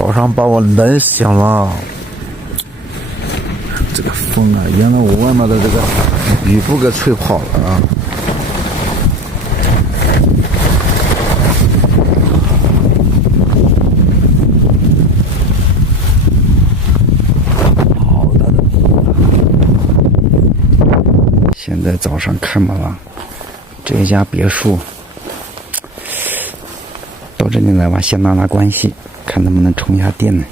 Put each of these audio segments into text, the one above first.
早上把我冷醒了。这个风啊，原来我外面的这个雨布给吹跑了啊。好大的风啊！现在早上开门了，这一家别墅。到这里来吧，先拉拉关系，看能不能充一下电呢。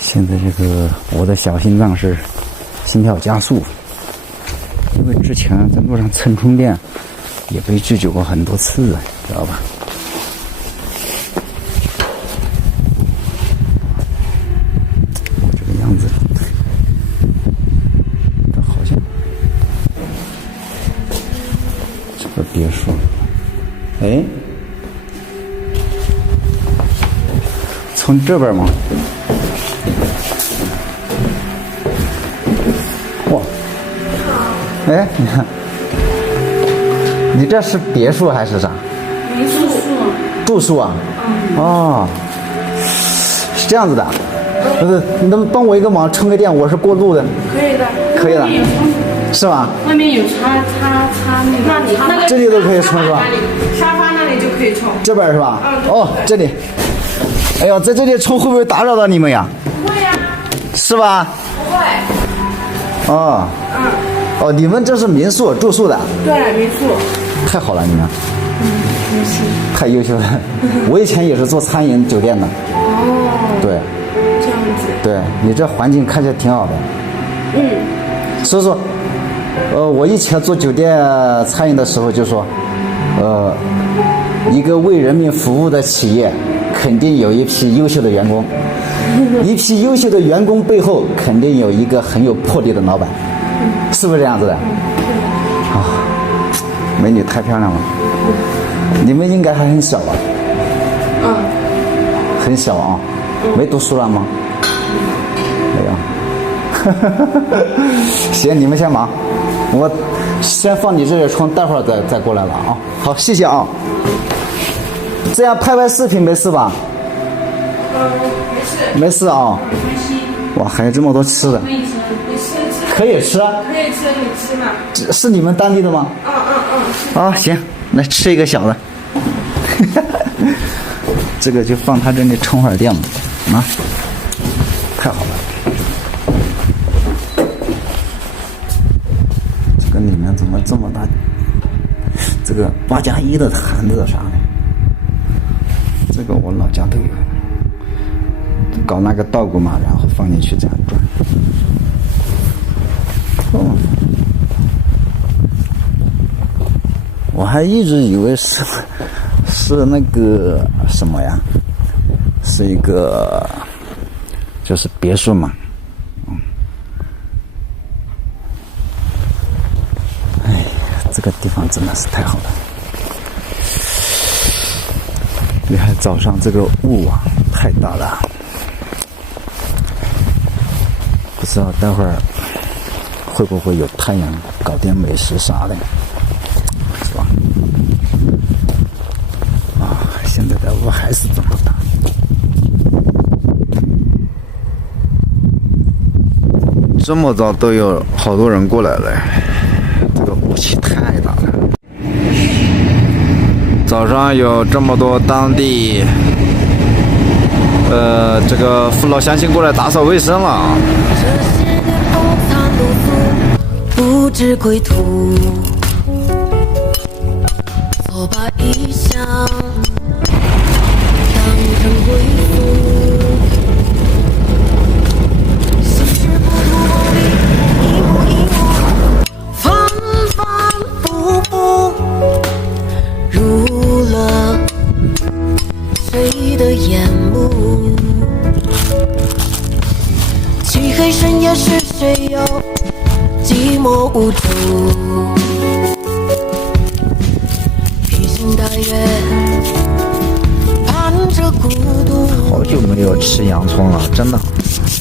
现在这个我的小心脏是心跳加速，因为之前在路上蹭充电也被拒绝过很多次，知道吧？这个样子，这好像这个别墅，哎。从这边吗？哇！哎，你看，你这是别墅还是啥？民宿。住宿啊？哦，是这样子的。不是，你能帮我一个忙充个电？我是过路的。可以的。可以的。是吧？外面有插那个。这里都可以充是吧？沙发那里就可以充。这边是吧？哦，这里。哎呦，在这里充会不会打扰到你们呀？不会呀。是吧？不会。哦。哦，你们这是民宿住宿的？对，民宿。太好了，你们。优秀。太优秀了。我以前也是做餐饮酒店的。哦。对。这样子。对，你这环境看起来挺好的。所以说，我以前做酒店餐饮的时候就说，一个为人民服务的企业。肯定有一批优秀的员工，一批优秀的员工背后肯定有一个很有魄力的老板，是不是这样子的？啊，美女太漂亮了，你们应该还很小吧？很小啊，没读书了吗？没有。行，你们先忙，我先放你这里充，待会儿再过来了啊。好，谢谢啊。这样拍视频没事吧？没事。没事啊。没关系。哇，还有这么多吃的。可以吃，你吃。可以吃。可以吃，你吃嘛。是你们当地的吗？啊，行，来吃一个小的。这个就放他这里充会儿电了啊，太好了。这个里面怎么这么大？这个8+1的坛子啥的？这个我老家都有，搞那个稻谷嘛，然后放进去这样转。我还一直以为是那个什么呀，是一个就是别墅嘛。哎呀，这个地方真的是太好了。你看早上这个雾啊，太大了，不知道待会儿会不会有太阳，搞点美食啥的，是吧？啊，现在的雾还是这么大。这么早都有好多人过来了，这个雾气太大了。早上有这么多当地这个父老乡亲过来打扫卫生了。这些年风餐露宿，不知归途，错把异乡当成归宿。心事不图功利，一幕一幕，反反复复，入了谁的眼目？漆黑深夜是谁又寂寞无助？披星戴月，盼着孤独。好久没有吃洋葱了，真的，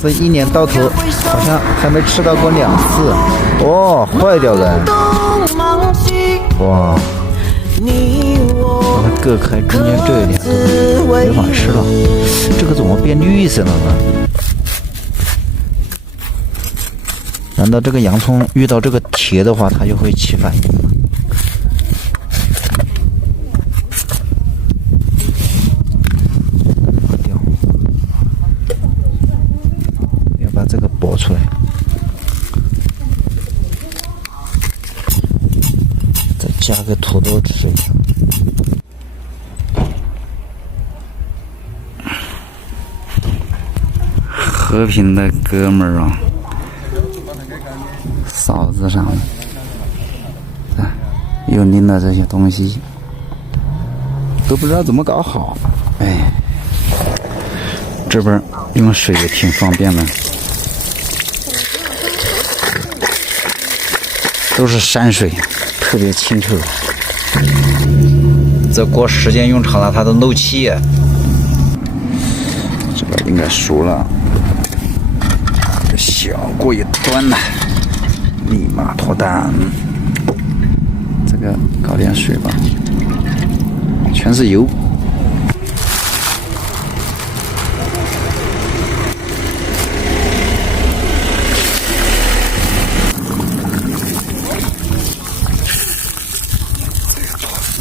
这一年到头好像还没吃到过2次。哦，坏掉了。哇，把它割开中间这一点都没法吃了。这个怎么变绿色了呢？难道这个洋葱遇到这个铁的话，它就会起反应吗？要把这个剥出来，再加个土豆吃一下。和平的哥们儿啊！嫂子上面，又拎了这些东西，都不知道怎么搞好。哎，这边用水也挺方便的，都是山水，特别清澈。这锅时间用长了，它都漏气。这边应该熟了，这小锅一端了。立马脱蛋，这个搞点水吧，全是油。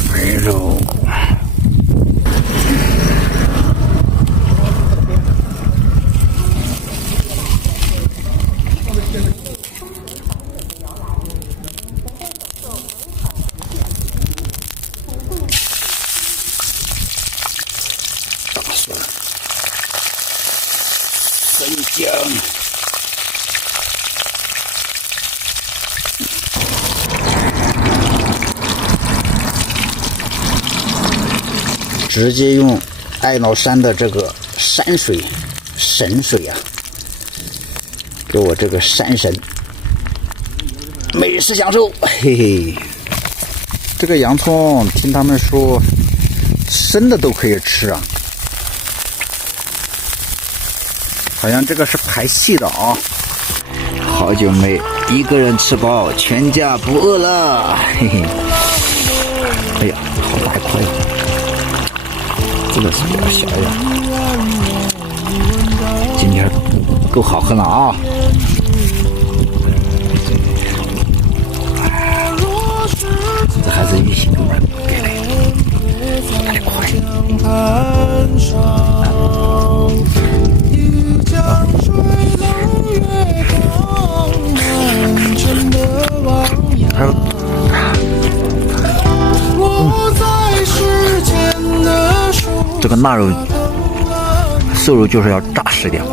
肥肉。生姜，直接用爱老山的这个山水神水啊，给我这个山神美食享受。嘿嘿，这个洋葱听他们说生的都可以吃啊。好像这个是排气的啊！好久没一个人吃饱，全家不饿了，嘿嘿！哎呀，好大一块呀！这个是比较小一点。今天够好喝了啊！这还是玉溪哥们儿给的，太快这个腊肉瘦肉就是要扎实点。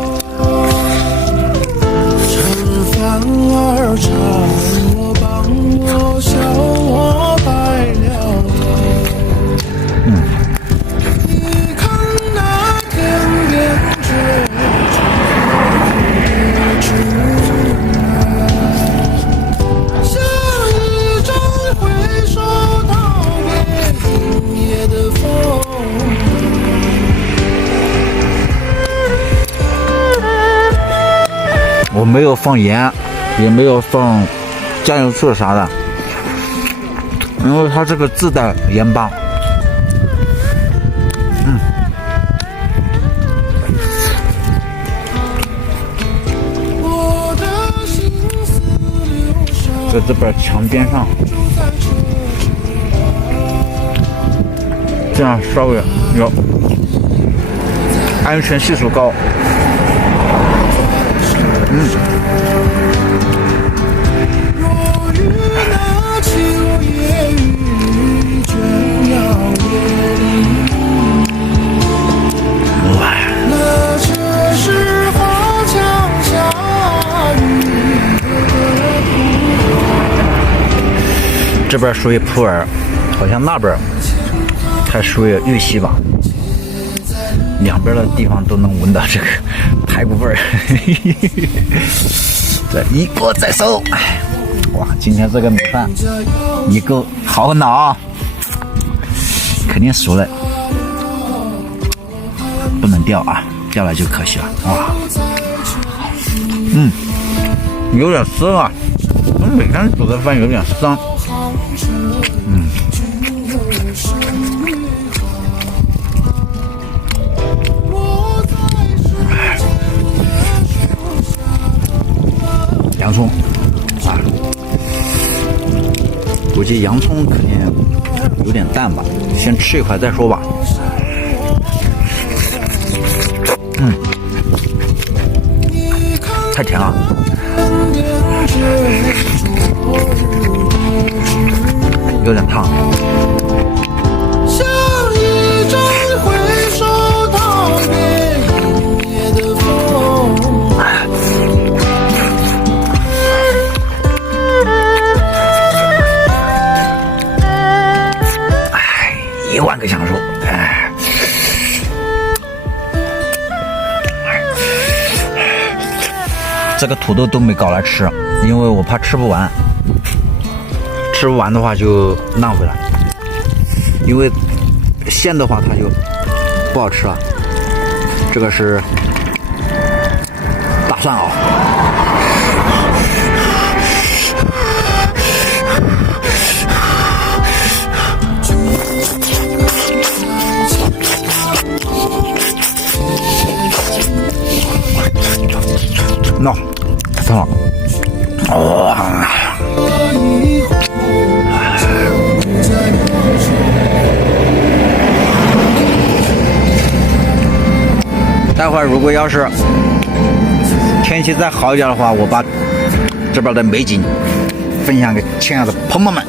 我没有放盐，也没有放酱油醋啥的，因为它这个自带盐巴。在这边墙边上，这样稍微有安全系数高。这边属于普洱，好像那边还属于玉溪吧。两边的地方都能闻到这个排骨味儿。这一锅在手，哇！今天这个米饭一个好很啊，肯定熟了，不能掉啊，掉了就可惜了。哇，有点酸啊，我每天煮的饭有点酸。估计洋葱肯定有点淡吧，先吃一块再说吧。太甜了。有点烫。像一阵挥手道别永夜的风。1万个享受。这个土豆都没搞来吃，因为我怕吃不完。吃不完的话就浪费了，因为鲜的话它就不好吃了。这个是大蒜藕。喏，太烫了。待会儿如果要是天气再好一点的话，我把这边的美景分享给亲爱的朋友们。